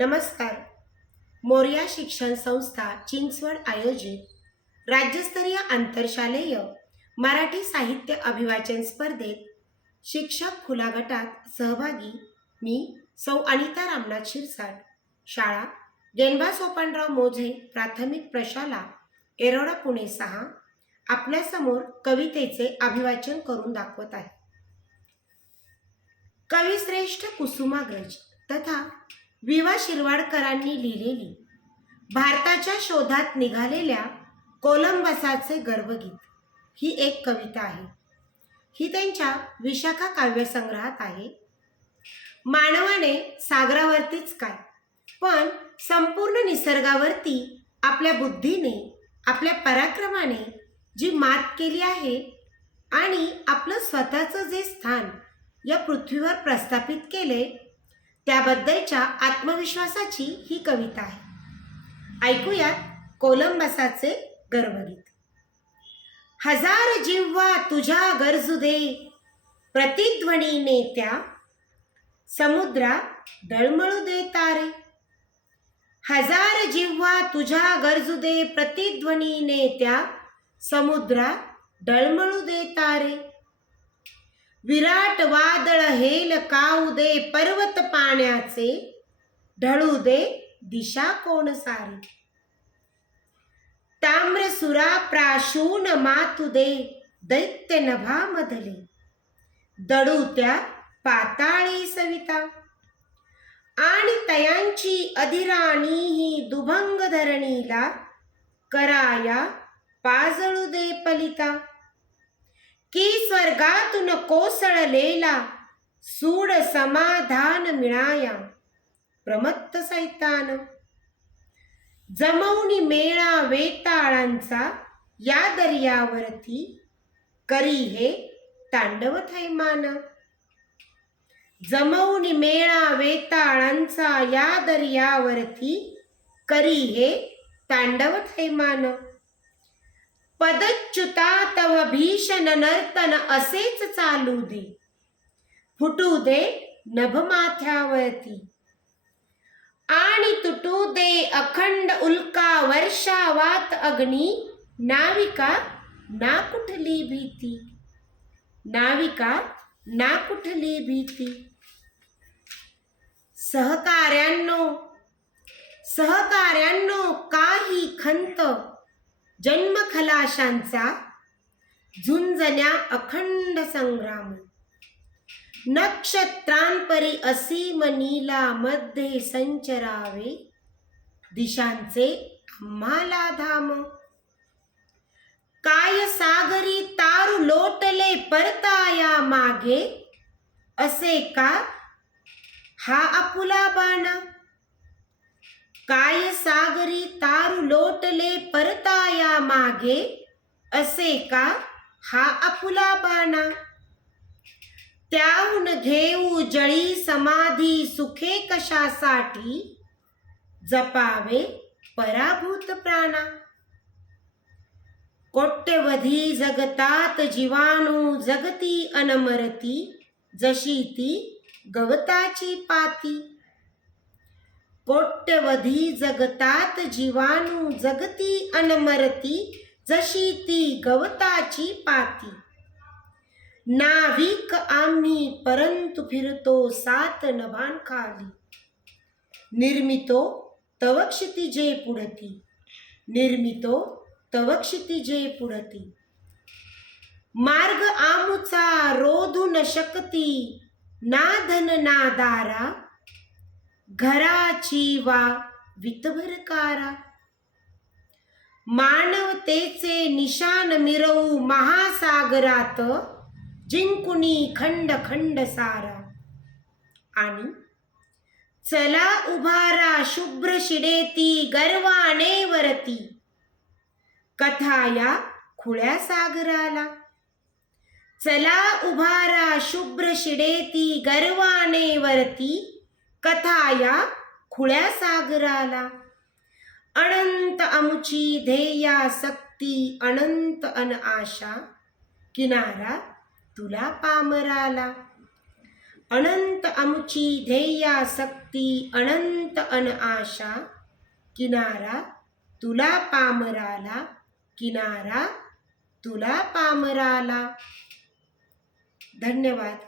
नमस्कार. मोर्या शिक्षण संस्था चिंचवड आयोजित राज्यस्तरीय आंतरशालेय मराठी साहित्य अभिवाचन स्पर्धेत शिक्षक खुला गटात सहभागी मी सौ अनिता रामनाथ शिरसाट. शाळा गेनबा सोपानराव मोझे प्राथमिक प्रशाला एरोडा पुणे सहा आपल्यासमोर कवितेचे अभिवाचन करून दाखवत आहे. कविश्रेष्ठ कुसुमाग्रज तथा वि वा शिरवाडकरांनी लिहिलेली भारताच्या शोधात निघालेल्या कोलंबसाचे गर्वगीत ही एक कविता आहे. ही त्यांच्या विशाखा काव्यसंग्रहात आहे. मानवाने सागरावरतीच काय पण संपूर्ण निसर्गावरती आपल्या बुद्धीने आपल्या पराक्रमाने जी मात केली आहे आणि आपलं स्वतःचं जे स्थान या पृथ्वीवर प्रस्थापित केले त्याबद्दलच्या आत्मविश्वासाची ही कविता आहे. ऐकूयात कोलंबसाचे गर्वगीत. हजार जिव्हा तुझ्या गरजू दे प्रतिध्वनीने त्या समुद्रा डळमळू दे तारे. हजार जिव्हा तुझ्या गरजू दे प्रतिध्वनीने त्या समुद्रा डळमळू दे तारे. विराट वादळ हेल काऊ दे पर्वत पाण्याचे ढळू दे दिशा कोण सारी. ताम्रसुरा प्राशून मातू दे दैत्य नभामधले दडू त्या पाताळी सविता. आणि तयांची अधिराणी ही दुभंग धरणीला कराया पाजळू दे पलिता. की स्वर्गातून कोसळलेला सूड समाधान मिळाया. प्रमत्त सैतान जमवणी मेळा वेताळांचा या दर्यावरती करी हे तांडव थैमान. जमवणी मेळा वेताळांचा या दर्यावरती करी हे तांडव थैमान. पदच्युता तव भीषण नर्तन असेच चालू दे. फुटू दे नभमाथ्यावरती आणि तुटू दे अखंड उल्का वर्षावात अग्नी नाविका ना कुठली भीती. नाविका ना कुठली भीती. सहकार्यांनो सहकार्यांनो काही खंत जन्मखलाशांचा झुंजण्या अखंड संग्राम. नक्षत्रांपरी असीम नीला मध्ये संचरावे दिशांचे आम्हाला धाम. काय सागरी तारू लोटले परताया मागे असे का? हा आपुला बाणा. काय सागरी तारू लोटले परताया मागे? असे का? हा आपुला बाणा. त्याहून घेऊ जळी समाधी सुखे कशासाठी? जपावे पराभूत प्राणा. कोट्यवधी जगतात जीवाणू जगती अनमरती जशी ती गवताची पाती. कोट्यवधी जगतात जीवाणू जगती अनमरती जशी ती गवताची पाती. नाविक आम्ही परंतु फिरतो सात नभान खाली. निर्मितो तवक्षिती जे पुढती. निर्मितो तवक्षिती जे पुढती. मार्ग आमुचा रोधू न शकती. नाधन नादारा घराची वा वितभरकारा मानवतेचे निशान मिरवू महासागरात जिंकुनी खंड खंड सारा. आणि चला उभारा शुभ्र शिडेती गर्वाने वरती. कथा या खुळ्या सागराला. चला उभारा शुभ्र शिडेती गर्वाने वरती. कथा या खुळ्या सागराला. अनंत अमुची ध्येया सक्ती अनंत अन आशा किनारा तुला पामराला. अनंत अमुची ध्येया सक्ती अनंत अन आशा किनारा तुला पामराला किनारा तुला पामराला. धन्यवाद.